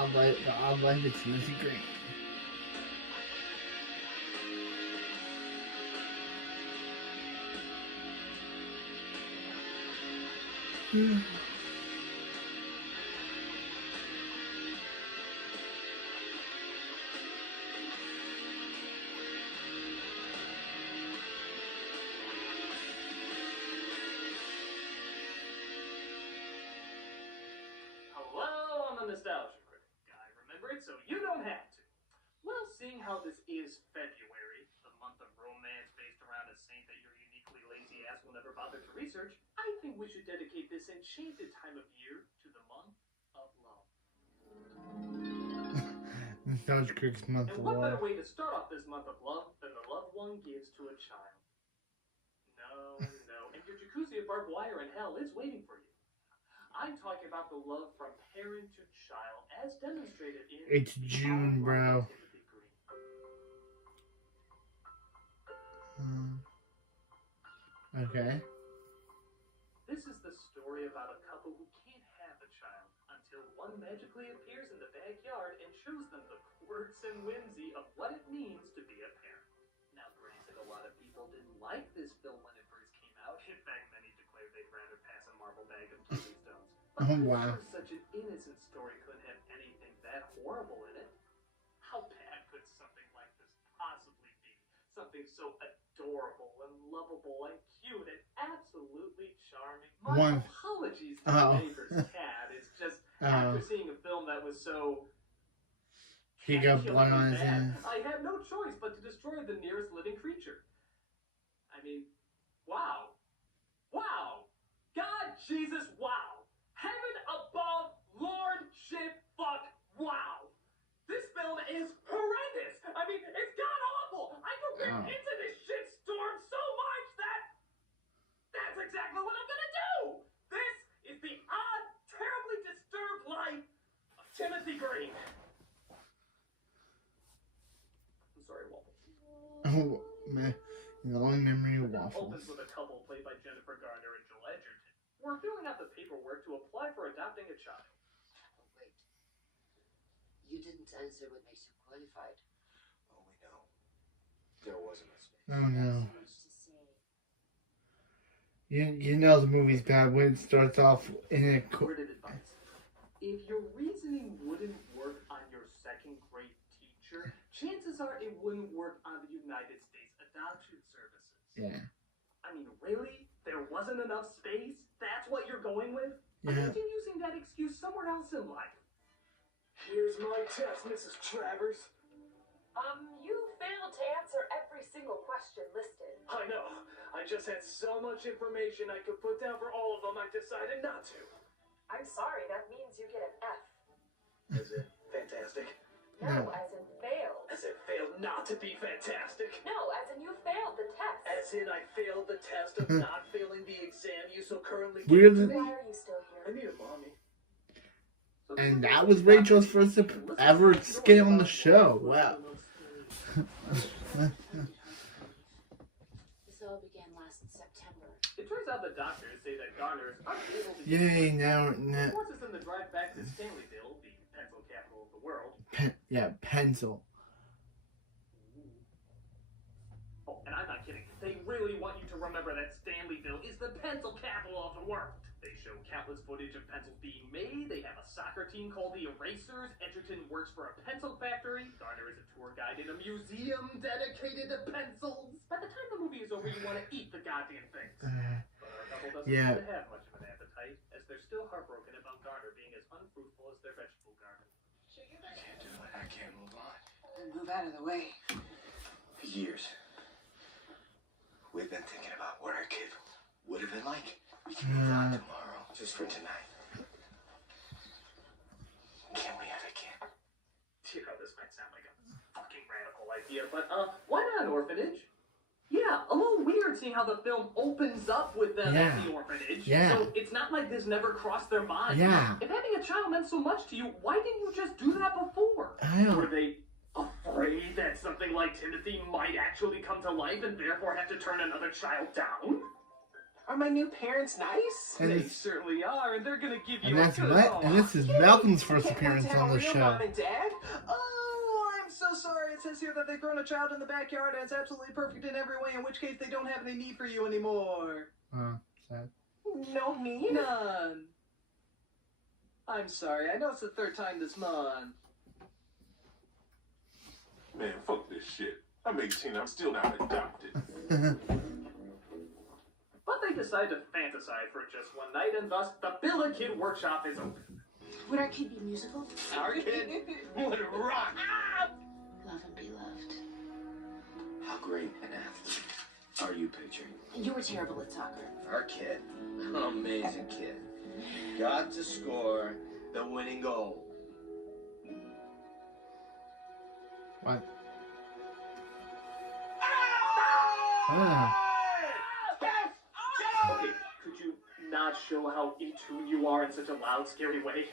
odd life of Timothy Green. Hello, I'm the Nostalgia Critic guy. Remember it so you don't have to. Well, seeing how this is February, the month of romance based around a saint that your uniquely lazy ass will never bother to research, I think we should dedicate this enchanted time of year to the month of love. Nostalgia Critic's month And of what better love. way to start off this month of love than the loved one gives to a child? No. And your jacuzzi of barbed wire in hell is waiting for you. I'm talking about the love from parent to child as demonstrated in It's June, bro. Timothy Green. Okay. This is the story about a couple who can't have a child until one magically appears in the backyard and shows them the quirks and whimsy of what it means to be a parent. Now, granted, a lot of people didn't like this film when it first came out. In fact, many declared they'd rather pass a marble bag of kidney stones. But Oh, wow. such an innocent story couldn't have anything that horrible in it. How bad could something like this possibly be? Something so adorable and lovable and cute and absolutely charming. My apologies to the neighbor's cat. It's just after seeing a film that was so He got blood on his hands. I had no choice but to destroy the nearest living creature. I mean, wow. God, Jesus, wow. Heaven above, Lord, shit, fuck, wow. This film is horrendous. I mean, it's god awful. I could rip into this shit storm so much that's exactly what I'm gonna do. This is the odd, terribly disturbed life of Timothy Green. I'm sorry, Waffle. Oh, man. In the long memory of waffles. Opens with a couple played by Jennifer Garner and Joel Edgerton. We're filling out the paperwork to apply for adopting a child. Oh, wait. You didn't answer what makes you qualified. Oh, we know. There was a mistake. Oh, no. So much to say. You know the movie's bad when it starts off in a... Worded advice. If your reasoning wouldn't work on your second grade teacher, chances are it wouldn't work on the United States Adoption Services. Yeah. I mean, really? There wasn't enough space? That's what you're going with? Yeah. Imagine using that excuse somewhere else in life. Here's my test, Mrs. Travers. You failed to answer every single question listed. I know. I just had so much information I could put down for all of them, I decided not to. I'm sorry, that means you get an F. Is it fantastic? No, as in failed. As it failed not to be fantastic. No, as in you failed the test. As in I failed the test of not failing the exam you so currently Weirdly- gave to me. Why are you still I here? need a mommy. And that was Rachel's first ever skit on the show. Wow. This all began last September. It turns out the doctors say that Garner is unable to Yay, now... forces them to drive back to Stanleyville, the pencil capital of the world. Pencil. Oh, and I'm not kidding. They really want you to remember that Stanleyville is the pencil capital of the world. They show countless footage of pencils being made. They have a soccer team called the Erasers. Edgerton works for a pencil factory. Garner is a tour guide in a museum dedicated to pencils. By the time the movie is over, you want to eat the goddamn things. But our couple doesn't seem to have much of an appetite, as they're still heartbroken about Garner being as unfruitful as their vegetable garden. I can't do it. I can't move on. Then move out of the way. For years, we've been thinking about what our kid would have been like. We can move on tomorrow, just for tonight. Can we have a kid? You know, this might sound like a fucking radical idea, but why not an orphanage? Yeah, a little weird seeing how the film opens up with them at the orphanage. Yeah. So it's not like this never crossed their mind. Yeah. If having a child meant so much to you, why didn't you just do that before? I don't... Were they afraid that something like Timothy might actually come to life and therefore have to turn another child down? Are my new parents nice? And They it's- certainly are, and they're gonna give you And that's a good home. and this is Malcolm's first Can't wait appearance to have on a the real show. Mom and Dad? Oh, I'm so sorry. It says here that they've grown a child in the backyard and it's absolutely perfect in every way, in which case they don't have any need for you anymore. Sad. No me? None. I'm sorry. I know it's the third time this month. Man, fuck this shit. I'm 18. I'm still not adopted. But they decide to fantasize for just one night, and thus the Bill and Kid Workshop is open. Would our kid be musical? Our kid would rock. Love and be loved. How great an athlete are you picturing? You were terrible at soccer. Our kid, amazing kid, got to score the winning goal. What? Ah. Okay, could you not show how in tune you are in such a loud, scary way?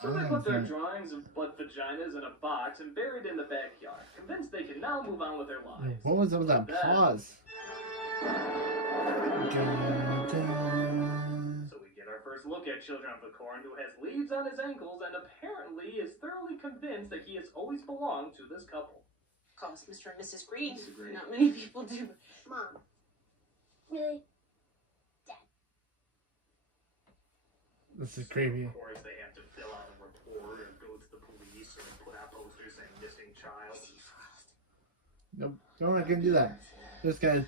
So they put their Okay. drawings of butt vaginas in a box and buried in the backyard, convinced they can now move on with their lives. What was up with that pause? So we get our first look at Children of the Corn, who has leaves on his ankles and apparently is thoroughly convinced that he has always belonged to this couple. Call us Mr. and Mrs. Green. Mr. Green. Not many people do. Mom. Really? This is creepy. Of course, they have to fill out a report or go to the police or put out posters saying missing child. Nope. No, I can do that. This guy.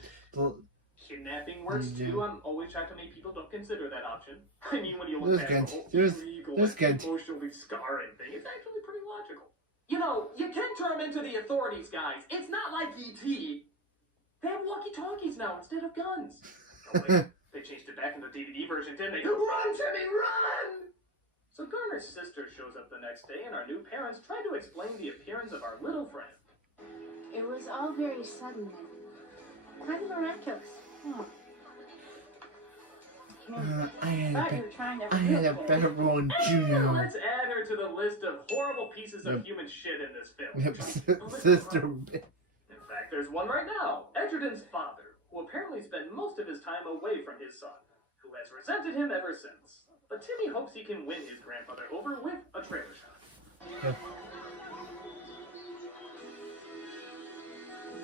Kidnapping works Yeah. too. I'm always shocked how many people don't consider that option. I mean, when you look This at guy- the whole this- illegal this and guy- emotionally scarring thing, it's actually pretty logical. You know, you can turn them into the authorities, guys. It's not like E.T. They have walkie-talkies now instead of guns. Oh, wait. They changed it back in the DVD version, didn't they? Run, Timmy, run! So Garner's sister shows up the next day, and our new parents try to explain the appearance of our little friend. It was all very sudden and kind of miraculous. I had Thought a you were trying to I had a better role in Juno. Let's add her to the list of horrible pieces of Yep. human shit in this film. Yep, Let's sister. In fact, there's one right now. Edgerton's father, who apparently spent most of his time away from his son, who has resented him ever since. But Timmy hopes he can win his grandfather over with a trailer shot.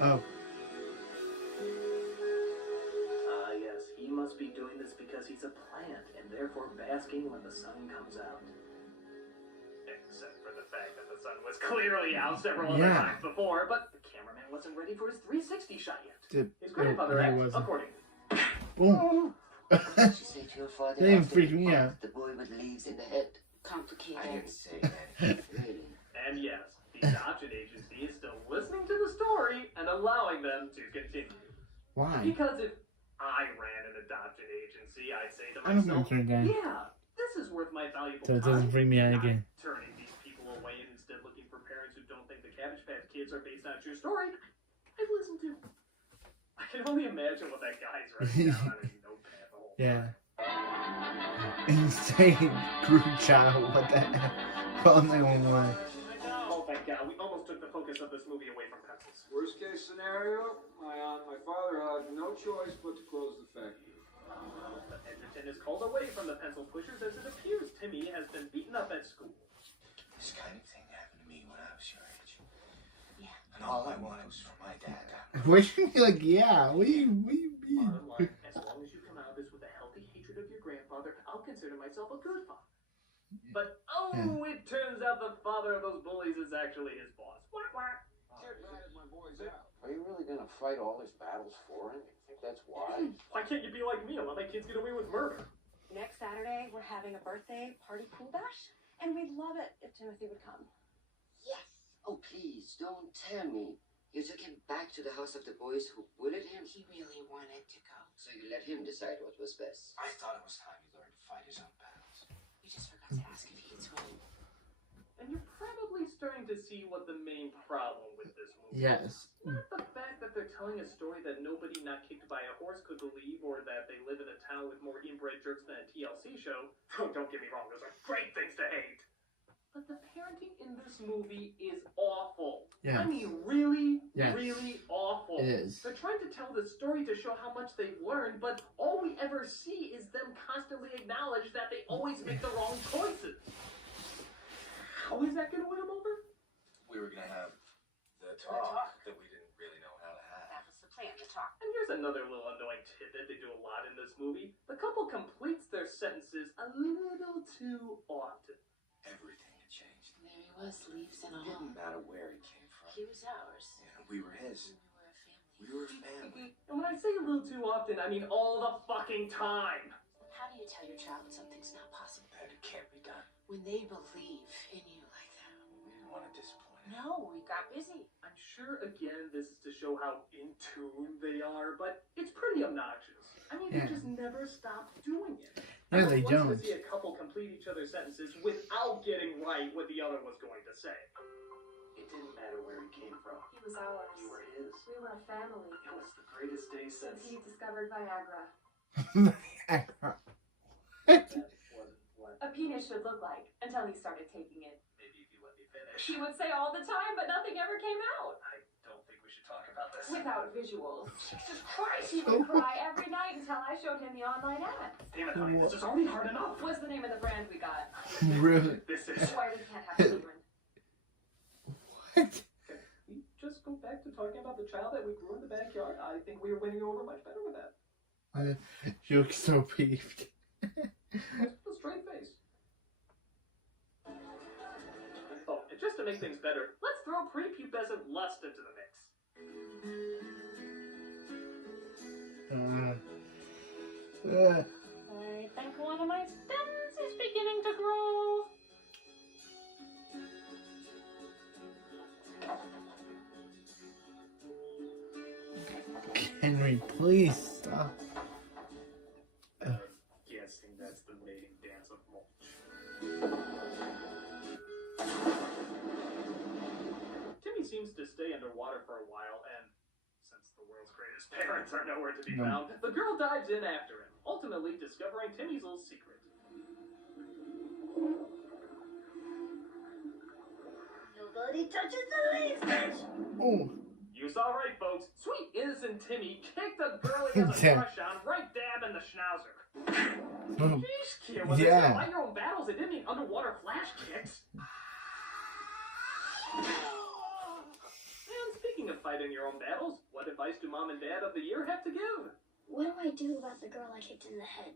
Oh. Yes, he must be doing this because he's a plant and therefore basking when the sun comes out. Except for the fact that the sun was clearly out several other Yeah. times before, but the cameraman wasn't ready for his 360 shot yet. Did- His grandfather he acts wasn't. according. Boom. Did you say to your father They even after freaked you me bumped out. the boy with leaves in the head? Complicated. I didn't say that. Really? And yes, the adoption agency is still listening to the story and allowing them to continue. Why? Because if I ran an adoption agency, I'd say to I don't myself, know again. yeah, this is worth my valuable So it time. doesn't bring me out Not again. turning these people away and instead looking for parents who don't think the Cabbage Patch Kids are based on a true story. I'd listen to. I can only imagine what that guy's writing down on his notepad the whole time. Yeah. Insane Groot child. What the heck? Call 911. Oh, thank God. We almost took the focus of this movie away from pencils. Worst case scenario, my father had no choice but to close the factory. But Edgerton is called away from the pencil pushers as it appears Timmy has been beaten up at school. This kind of thing happened to me when I was your age. Yeah. And all I wanted was for my dad to Wish me like, yeah, we Bottom line, as long as you come out of this with a healthy hatred of your grandfather, I'll consider myself a good father. But it turns out the father of those bullies is actually his boss. Wah, wah. My boy's out. Are you really gonna fight all his battles for him? You think that's wise? Why can't you be like me and let my kids get away with murder? Next Saturday, we're having a birthday party pool bash, and we'd love it if Timothy would come. Yes. Oh, please, don't tell me. You took him back to the house of the boys who bullied him? He really wanted to go. So you let him decide what was best. I thought it was time he learned to fight his own battles. You just forgot to ask if he could swim. And you're probably starting to see what the main problem with this movie Yes. is. Not the fact that they're telling a story that nobody not kicked by a horse could believe, or that they live in a town with more inbred jerks than a TLC show. Don't get me wrong, those are great things to hate. But the parenting in this movie is awful. Yes. I mean, really, Yes. really awful. It is. They're trying to tell this story to show how much they've learned, but all we ever see is them constantly acknowledge that they always make the wrong choices. How is that going to win them over? We were gonna have the talk that we didn't really know how to have. That was the plan, to talk. And here's another little annoying tidbit they do a lot in this movie. The couple completes their sentences a little too often. Everything had changed. There he was, leaves and It all. didn't matter where he came from. He was ours. Yeah, we were his. We were a family. We were a family. And when I say a little too often, I mean all the fucking time. How do you tell your child something's not possible? That it can't be done. When they believe in you like that. We didn't want to disappoint him. No, we got busy. I'm sure, again, this is to show how in tune they are, but it's pretty obnoxious. I mean, Yeah. they just never stop doing it. Yeah, I they was don't. to see a couple complete each other's sentences without getting right what the other was going to say. It didn't matter where he came from. He was ours. You were his. We were a family. It was the greatest day since. Since he discovered Viagra. That wasn't what. A penis should look like until he started taking it. Maybe if you let me finish. She would say all the time, but nothing ever came out. I don't think we should talk about this. Without visuals. Jesus Christ, he would cry every night until I showed him the online ad. Damn it, honey, this is already hard enough. What's the name of the brand we got? Really? This is. That's why we can't have children. What? We just go back to talking about the child that we grew in the backyard. I think we are winning you over much better with that. You look so peeved. With a straight face. Oh, and just to make things better, let's throw prepubescent lust into the mix. I think one of my stems is beginning to grow. Henry, please stop. Guessing that's the mating dance of mulch. Timmy seems to stay underwater for a while, and since the world's greatest parents are nowhere to be found, the girl dives in after him, ultimately discovering Timmy's little secret. Nobody touches the leaves, bitch! Oh, You saw right, folks. Sweet innocent Timmy kicked a girl he has a Tim. crush on right dab in the schnauzer. oh. Jeez, kid, when they Yeah. said fight your own battles, it didn't mean underwater flash kicks. And speaking of fighting your own battles, what advice do Mom and Dad of the Year have to give? What do I do about the girl I kicked in the head?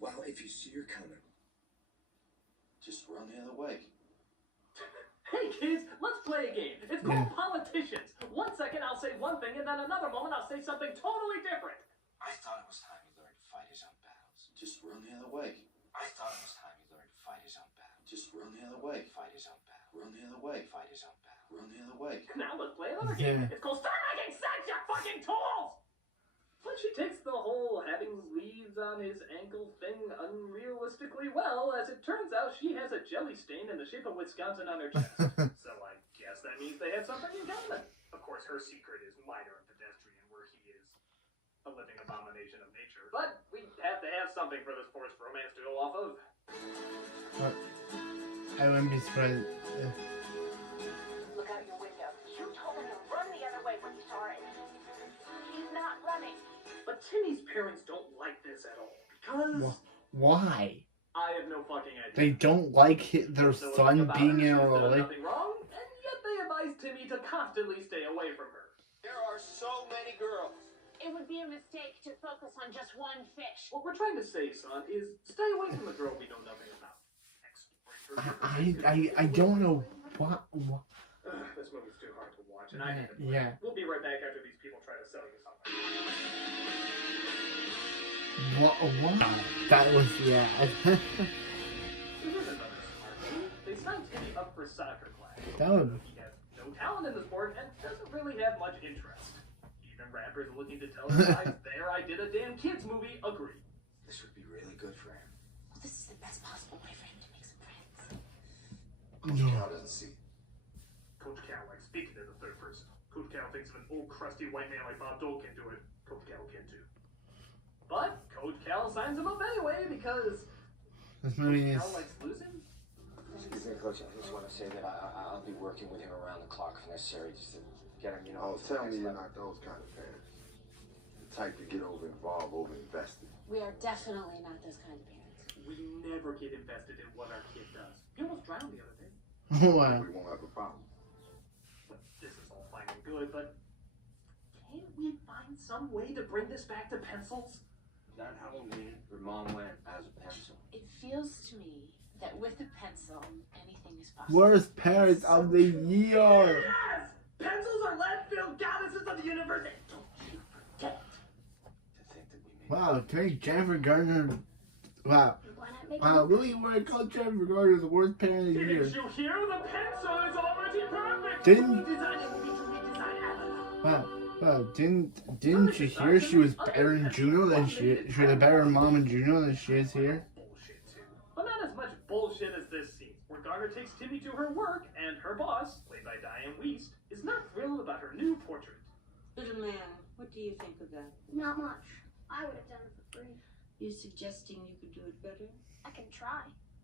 Well, if you see her coming, just run the other way. Hey kids, let's play a game. It's called Politicians. 1 second I'll say one thing, and then another moment I'll say something totally different. I thought it was time he learned to fight his own battles. Just run the other way. I thought it was time he learned to fight his own battles. Just run the other way. Fight his own battle. Run the other way. Fight his own battle. Run the other way. Now let's play another game. Yeah. It's called Start Making Sense, you fucking tools! But she takes the whole having leaves on his ankle thing unrealistically well. As it turns out, she has a jelly stain in the shape of Wisconsin on her chest. So I guess that means they have something in common. Of course, her secret is minor and pedestrian, where he is a living abomination of nature. But we have to have something for this forced romance to go off of. I wouldn't be surprised. Look out your window. You told him to run the other way when you saw it. He's not running. But Timmy's parents don't like this at all. Because Why? I have no fucking idea. They don't like their So son about being in her, a she's done relationship. nothing wrong, and yet they advise Timmy to constantly stay away from her. There are so many girls. It would be a mistake to focus on just one fish. What we're trying to say, son, is stay away from the girl we know nothing about. I don't know what. This movie's too hard to watch, and I need to play. Yeah. We'll be right back after these people try to sell you something. What? That was, yeah. This is another smart move. They signed Timmy up for soccer class. That would. He has no talent in the sport and doesn't really have much interest. Even rappers looking to tell his guys there I did a damn kids movie agree. This would be really good for him. Well, this is the best possible way for him to make some friends. Coach Cal doesn't see. Coach Cal likes speaking in the third person. Coach Cal thinks if an old crusty white man like Bob Dole can do it, Coach Cal can too. But Coach Cal signs him up anyway because This movie is. Carol likes losing? Excuse me, Coach. I just want to say that I'll be working with him around the clock if necessary, just to get him, Oh, tell me you're not those kind of parents. The type to get over-involved, over-invested. We are definitely not those kind of parents. We never get invested in what our kid does. He almost drowned the other day. Wow. We won't have a problem. But this is all fine and good, but can't we find some way to bring this back to pencils? That Halloween, your mom went as a pencil. It feels to me that with a pencil, anything is possible. Worst parents of the year. Yes! Pencils are lead-filled goddesses of the universe, and don't you forget. To think that we made Wow, take Jennifer Garner. Wow. Why not make Wow, really want to call Jennifer Garner the worst parent of the year. Didn't you hear? The pencil is already perfect! Didn't- Redesign it, we should redesign it. Wow. Wow, didn't you hear she was better in Juno than she was a better mom in Juno than she is here? Bullshit too. But not as much bullshit as this scene, where Garner takes Timmy to her work, and her boss, played by Diane Wiest, is not thrilled about her new portrait. Little man, what do you think of that? Not much. I would have done it for free. You suggesting you could do it better? I can try.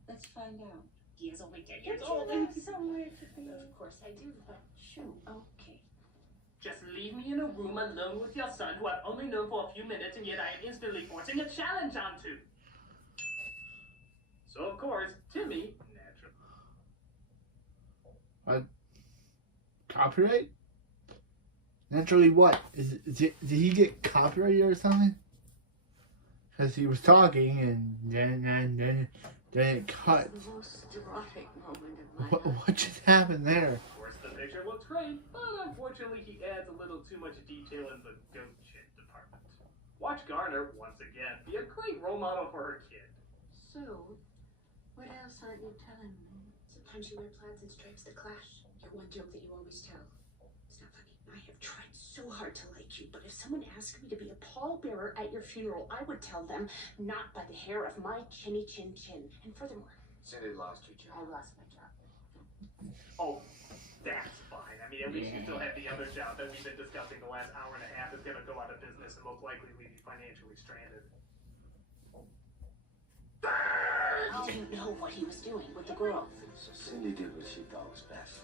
Let's find out. He is only 10 Don't years you old. like somewhere to be? Of course I do, but Shoo, okay. Just leave me in a room alone with your son, who I've only known for a few minutes, and yet I am instantly forcing a challenge onto. So, of course, Timmy, naturally. Copyright? Naturally, what? Did he get copyrighted or something? Because he was talking and then it cut. It's the most erotic moment of my life. What just happened there? Of course, the picture looks great, but unfortunately, he adds a little too much detail in the goat shit department. Watch Garner, once again, be a great role model for her kid. So, what else aren't you telling me? sometimes you wear plaids and stripes that clash. Your one joke that you always tell. It's not funny. I have tried so hard to like you, but if someone asked me to be a pallbearer at your funeral, I would tell them, not by the hair of my chinny chin chin. And furthermore, Cindy lost her I job. lost my job. Oh, that's fine. I mean, at least you still have the other job that we've been discussing the last hour and a half is going to go out of business and most likely leave you financially stranded. He didn't know what he was doing with the girl. So Cindy did what she thought was best.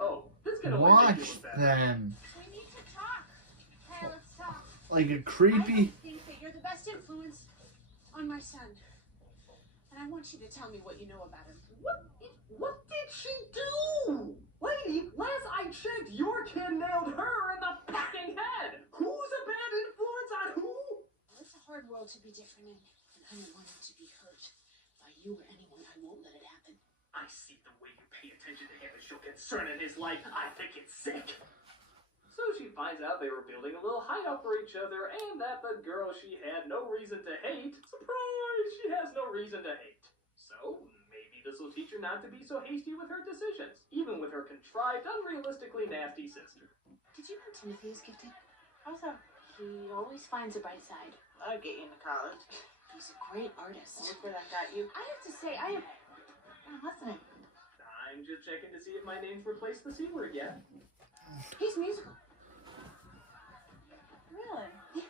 Oh, this is going to Watch them. We need to talk. Hey, let's talk. Like a I creepy. think that you're the best influence on my son. And I want you to tell me what you know about him. What did she do? Lady, last I checked, your kid nailed her in the fucking head. Who's a bad influence on who? It's a hard world to be different in, and I don't want him to be hurt by you or anyone. I won't let it happen. I see the way you pay attention to him and show concern in his life. I think it's sick. So she finds out they were building a little hideout for each other and that the girl she had no reason to hate, surprise, she has no reason to hate. So maybe this will teach her not to be so hasty with her decisions, even with her contrived, unrealistically nasty sister. Did you know Timothy is gifted? How so? He always finds a bright side. I'll get you into college. He's a great artist. Look where that got you. I have to say, I'm listening. I'm just checking to see if my name's replaced the C word yet. He's musical. Really?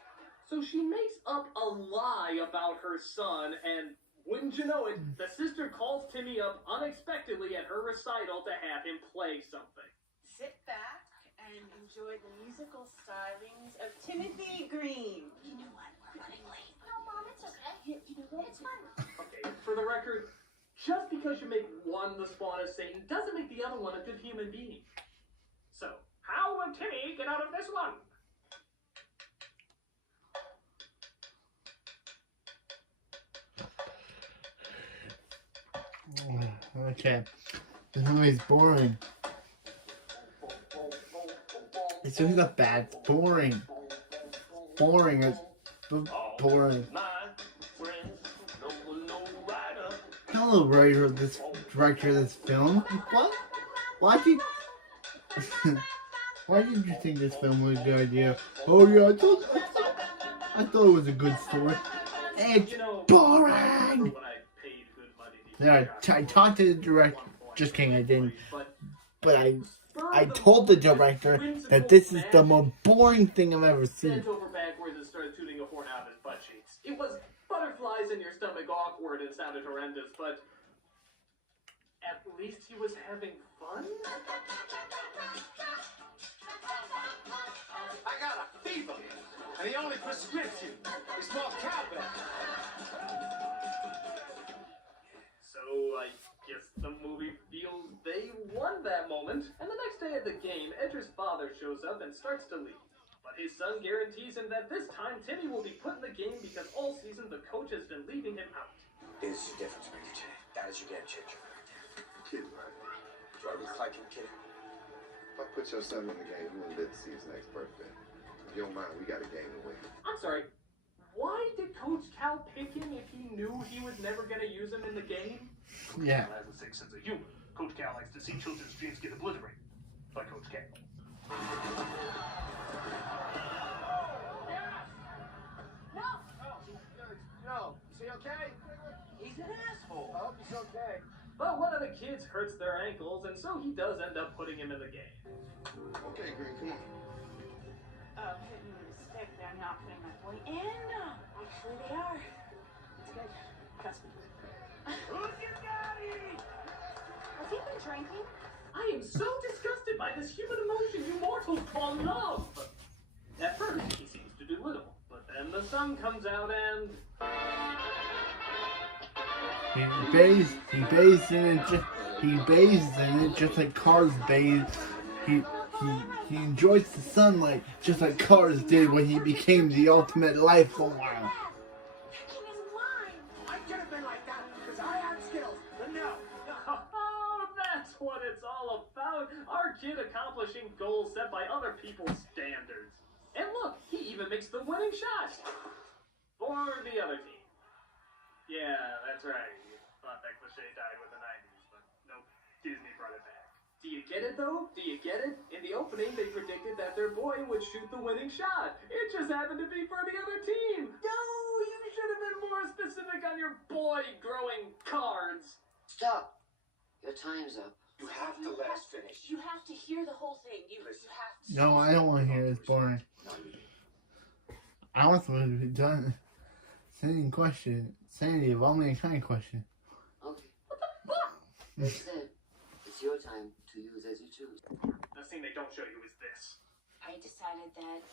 So she makes up a lie about her son, and wouldn't you know it, the sister calls Timmy up unexpectedly at her recital to have him play something. Sit back and enjoy the musical stylings of Timothy Green. You know what? We're running late. No, Mom, it's okay. You know what? It's fine. Okay, for the record, just because you make one the spawn of Satan doesn't make the other one a good human being. So, how will Timmy get out of this one? Okay. This movie's boring. It's just a bad. It's boring. Boring. It's boring. Hello, writer of this director of this film. What? Why did why did you think this film was a good idea? Oh yeah, I thought it was a good story. It's boring. Yeah, I talked to the director. Just kidding, I didn't. But I told the director that this is the most boring thing I've ever seen. Bent over backwards and started tooting a horn out of his butt cheeks. It was butterflies in your stomach awkward word, it sounded horrendous, but at least he was having fun? I got a fever, and the only prescription is more cowbell. So I guess the movie feels they won that moment, and the next day at the game, Edgar's father shows up and starts to leave. But his son guarantees him that this time Timmy will be put in the game because all season the coach has been leaving him out. This is the difference maker, Jay. That is your game changer right there. Kid, right? Do I look like him, kid? If I put your son in the game, you wouldn't let to see his next birthday. If you don't mind, we got a game to win. I'm sorry, why did Coach Cal pick him if he knew he was never going to use him in the game? Yeah. Cal has a sick sense of humor. Coach Cal likes to see children's dreams get obliterated by Coach Cal. No. Is he okay? He's an asshole. I hope he's okay. But one of the kids hurts their ankles, and so he does end up putting him in the game. Okay, Green, come on. Hitting with a stick, they're not putting my boy in. Actually, they are. It's good. Trust me. Who's your daddy? Has he been drinking? I am so disgusted by this human emotion you mortals call love. At first, he seems to do little, but then the sun comes out and... He bathes in it just like cars bathe. He enjoys the sunlight just like cars did when he became the ultimate life form. I could have been like that because I had skills, but no. Oh, that's what it's all about. Our kid accomplishing goals set by other people's standards. And look, he even makes the winning shot. For the other team. Yeah, that's right. Thought that cliche died with the 90s, but nope, Disney brought it back. Do you get it though? Do you get it? In the opening, they predicted that their boy would shoot the winning shot. It just happened to be for the other team. No, you should have been more specific on your boy growing cards. Stop. Your time's up. You have to let us finish. You have to hear the whole thing. You have to. No, I don't want to hear it. It's boring. I want someone to be done. Sending question. Sandy of all mankind question. Okay. Instead, it's your time to use as you choose. The scene they don't show you is this. I decided that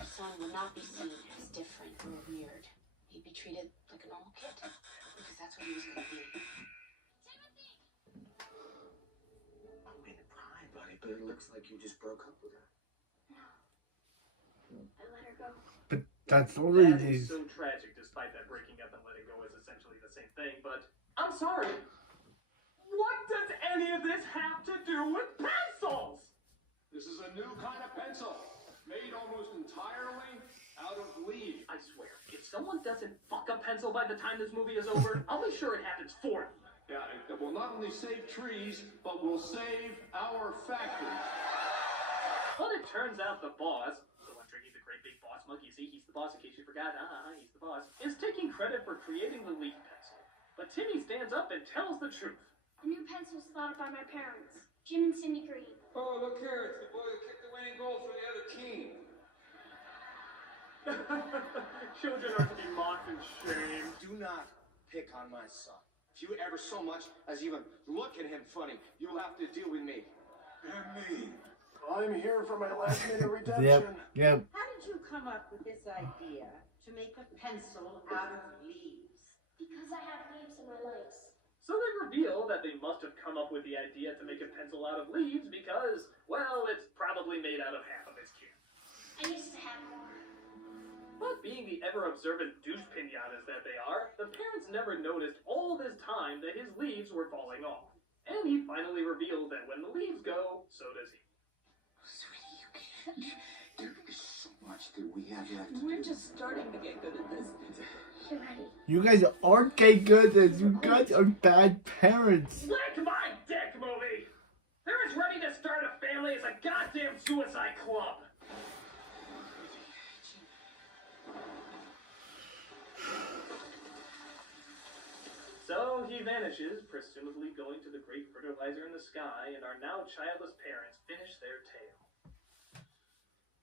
our son would not be seen as different or weird. He'd be treated like a normal kid, because that's what he was going to be. I'm being crying, buddy, but it looks like you just broke up with her. I let her go. But that's already That is so tragic, despite that breaking up and letting go is essentially the same thing, but I'm sorry. What does any of this have to do with pencils? This is a new kind of pencil, made almost entirely out of lead. I swear, if someone doesn't fuck a pencil by the time this movie is over, I'll be sure it happens for them. Yeah, it will not only save trees, but will save our factory. But it turns out the boss, the one drinking the great big boss mug, you see, he's the boss in case you forgot, he's the boss, is taking credit for creating the leaf pencil. But Timmy stands up and tells the truth. The new pencil was thought of by my parents, Jim and Cindy Green. Oh, look here, it's the boy that kicked the winning goal for the other team. Children are to be mocked and shamed. Do not pick on my son. If you ever so much as even look at him funny, you will have to deal with me. And me. I'm here for my last minute redemption. Yep. How did you come up with this idea to make a pencil out of leaves? Because I have leaves in my legs. So they reveal that they must have come up with the idea to make a pencil out of leaves because, well, it's probably made out of half of his kid. I used to have more. But being the ever-observant douche pinatas that they are, the parents never noticed all this time that his leaves were falling off. And he finally revealed that when the leaves go, so does he. Sweetie, you can't. There is so much that we have left to We're do. just starting to get good at this. You're ready. You guys aren't gay good as you guys are bad parents. Lick my dick, movie! They're as ready to start a family as a goddamn suicide club! So he vanishes, presumably going to the great fertilizer in the sky, and our now childless parents finish their tale.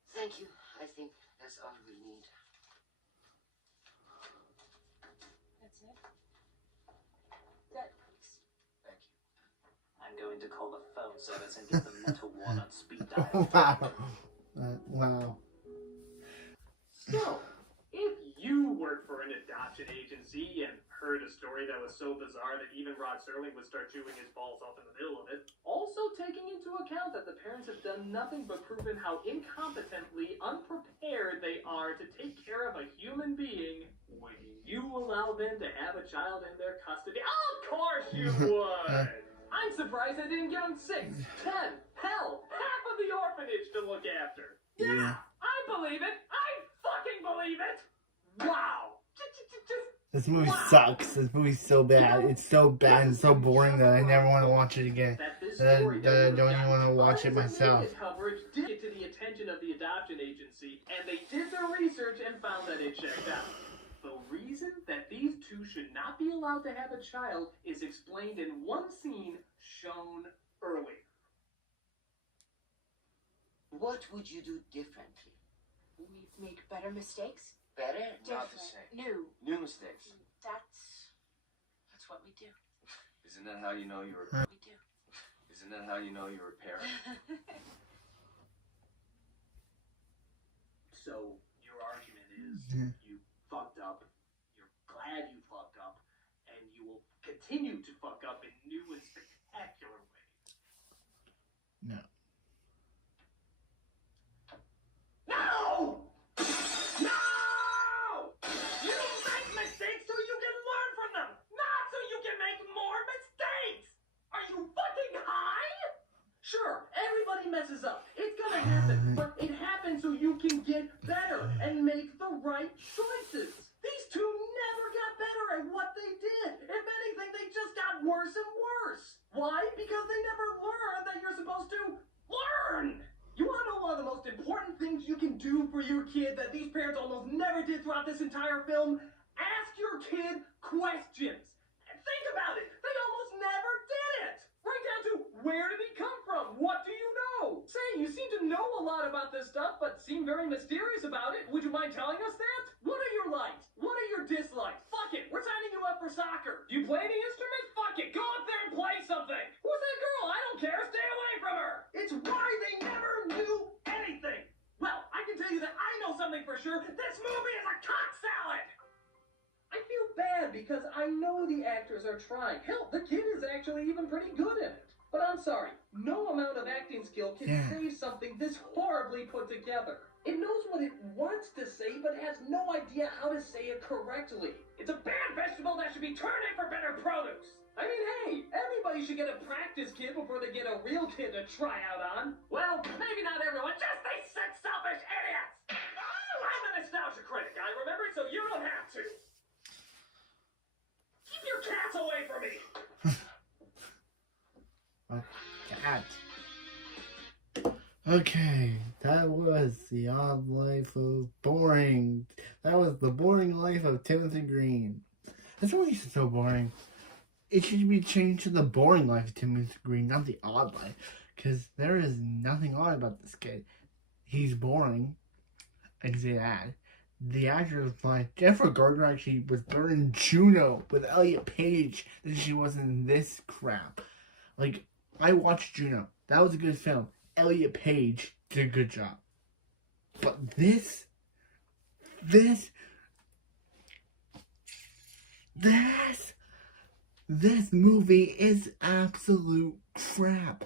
Thank you. I think that's all we need. That's it? to call the phone service and get the mental one on speed dial. Wow. Wow. So, if you worked for an adoption agency and heard a story that was so bizarre that even Rod Serling would start chewing his balls off in the middle of it, also taking into account that the parents have done nothing but proven how incompetently unprepared they are to take care of a human being, would you allow them to have a child in their custody? Of course you would! I'm surprised they didn't give him 6, 10, hell, half of the orphanage to look after. Yeah, I believe it! I fucking believe it! Wow! This movie sucks. This movie's so bad. It's so bad and so boring that I never want to watch it again. That I don't even want to watch it myself. Coverage did get to the attention of the adoption agency, and they did their research and found that it checked out. The reason that these two should not be allowed to have a child is explained in one scene shown earlier. What would you do differently? We'd make better mistakes. Better? Not the same. New. New mistakes. That's what we do. Isn't that how you know you're We do. Isn't that how you know you're a parent? So, your argument is you fucked up, you're glad you fucked up, and you will continue to fuck up in new and spectacular ways. No. No! No! You make mistakes so you can learn from them, not so you can make more mistakes! Are you fucking high? Sure, everybody messes up. It's gonna happen, but it happens so you can get better and make the right choices. These two never got better at what they did. If anything, they just got worse and worse. Why? Because they never learned that you're supposed to learn. You want to know one of the most important things you can do for your kid that these parents almost never did throughout this entire film? Ask your kid questions. And think about it. They almost never did it. Right down to, where did he come from? What do you know? Say, you seem to know a lot about this stuff, but seem very mysterious about it. Would you mind telling us that? What are your likes? What are your dislikes? Fuck it. We're signing you up for soccer. Do you play any instruments? Fuck it. Go up there and play something. Who's that girl? I don't care. Stay away from her. It's why they never knew anything. Well, I can tell you that I know something for sure. This movie is a cock salad. I feel bad because I know the actors are trying. Hell, the kid is actually even pretty good at it. But I'm sorry, no amount of acting skill can save something this horribly put together. It knows what it wants to say, but has no idea how to say it correctly. It's a bad vegetable that should be turned in for better produce. I mean, hey, everybody should get a practice kid before they get a real kid to try out on. Well, maybe not everyone, just these sick, selfish idiots. I'm a nostalgia critic, I remember it, so you don't have to. Keep your cats away from me. Cat. Okay, that was The Odd Life of Boring. That was The Boring Life of Timothy Green. That's why he's so boring. It should be changed to The Boring Life of Timothy Green, not The Odd Life. Because there is nothing odd about this kid. He's boring. I can say that. The actor was fine. Jennifer Gardner actually was better in Juno with Elliot Page than she was in this crap. Like, I watched Juno. That was a good film. Elliot Page did a good job. But this movie is absolute crap.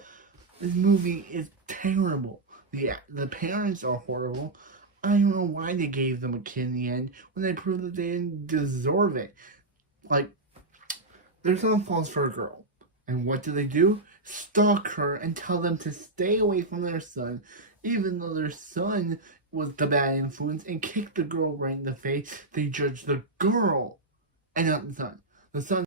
This movie is terrible. The parents are horrible. I don't know why they gave them a kid in the end when they proved that they didn't deserve it. Like, their son falls for a girl. And what do? Stalk her and tell them to stay away from their son, even though their son was the bad influence and kicked the girl right in the face. They judged the girl and not the son. The son